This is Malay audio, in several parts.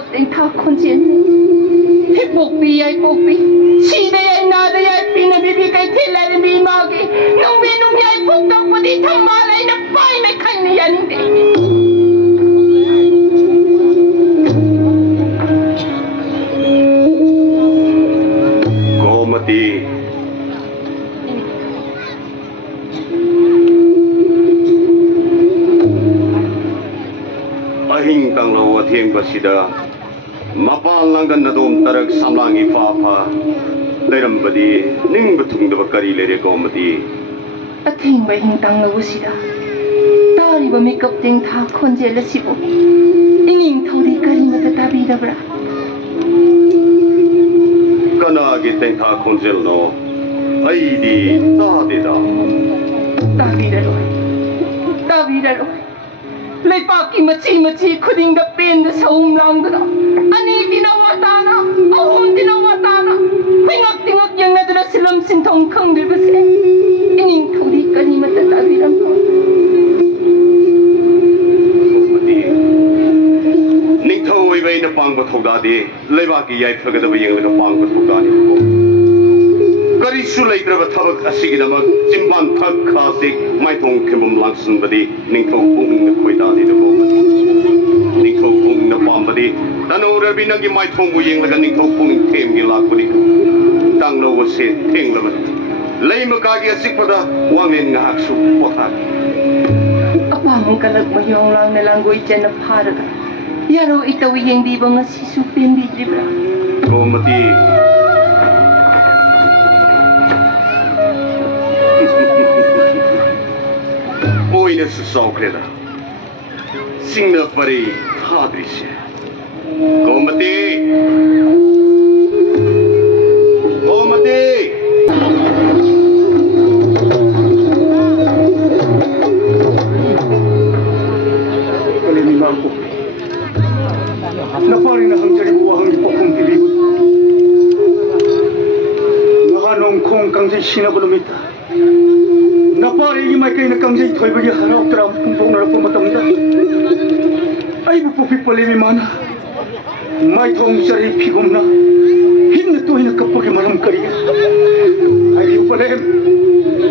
makeup ting tha khonjen he pokpi ai pokpi si de ai na de ai pin bi bi kai thela de bi ma ge nong yai phok dok pati thamma lai na pai me khan ni yan de Komati ahing tang lo atheng basida mapal langan nadom tarak samlangi fa leiram badi ning bathung da bakari lere Komati atheng ba hing tang lo sida tari ba makeup ting tha khonje la sibu ining thori kari mata tabi da bra kana gi teng tha khonjel no ai di ta de da tabi da lo lei pa ki machi khuding da pen da saum lang da ani dinawata na ahum dinawata na hingak tingak yang na da silam sin thong khang de base ining thori kari mata tabi ram ning thoi bai na pang ba thoda de leiba ki yai phaga da yeng la pang ba thoda ni kari su lai dra ba thabak asigi da ma chimban thak kha se mai thong khemum langsun badi ning thong pung na khoi da ni da ko ning thong pung na pam badi tanu ra bi na gi mai thong bu yeng la ning thong pung them gi la ko ni tang lo wa se theng la ma lei ma ka gi asik pa da wang len nga hak su po tha apa mong kalag ma yong lang na lang goi chen na phara da yaro itaw yeng di ba nga si su pen di libra Komati oi na su sau kreda singna pare thadri se Komati Napari na hangjari buwang ipokong tilibot. Nakanong kong kangjay sinakulumita. Napari may kayo na kangjay to'y bagay harap tram tumpong na pumatamda. Ay bupupi palimi mana. May tong sari pigom na. Hindi to'y nakapagi malam kariya. Ay palim.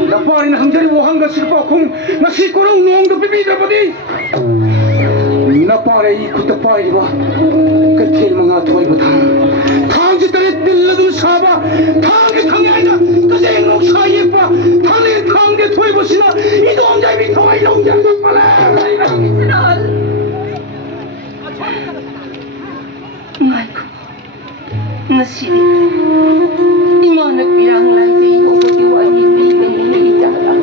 Napari na hangjari buwang gasirpa kong nasikurong noong dapibida pati. Napare ikut apa ini wah? Kecil mengatur batang. Thang jitare dil dul saba. Thang ke thang aina. Kasih ngok saya pa. Thang le thang ke thoi bosina. Itu om jai bi thoi long jai pala. Ngaiko nasili imana pirang lai di ko di wani bi ni jala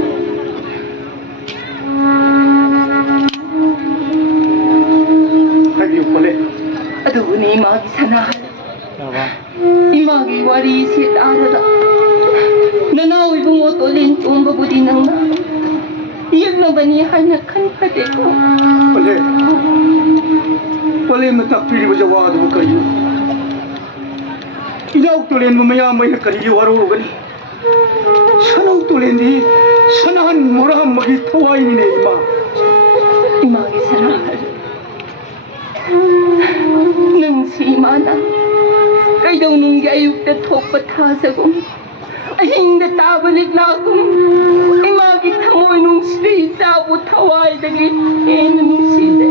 aduh ni magi sana imagi wari si arada nanaw ibung otolin tumba budi nang na iyag na banihan na kan pate ko pale matak pili bajawa adu kayu inaw tulen mamaya may na kayu waro gani sanaw tulen di sanahan muraham magitaway ni Neima imagi sanahan nang si mana kay daw nung gayuk na thokpa thasagong ahing na tabalik lakong imagi tamoy nung sri tabo taway dagi nung side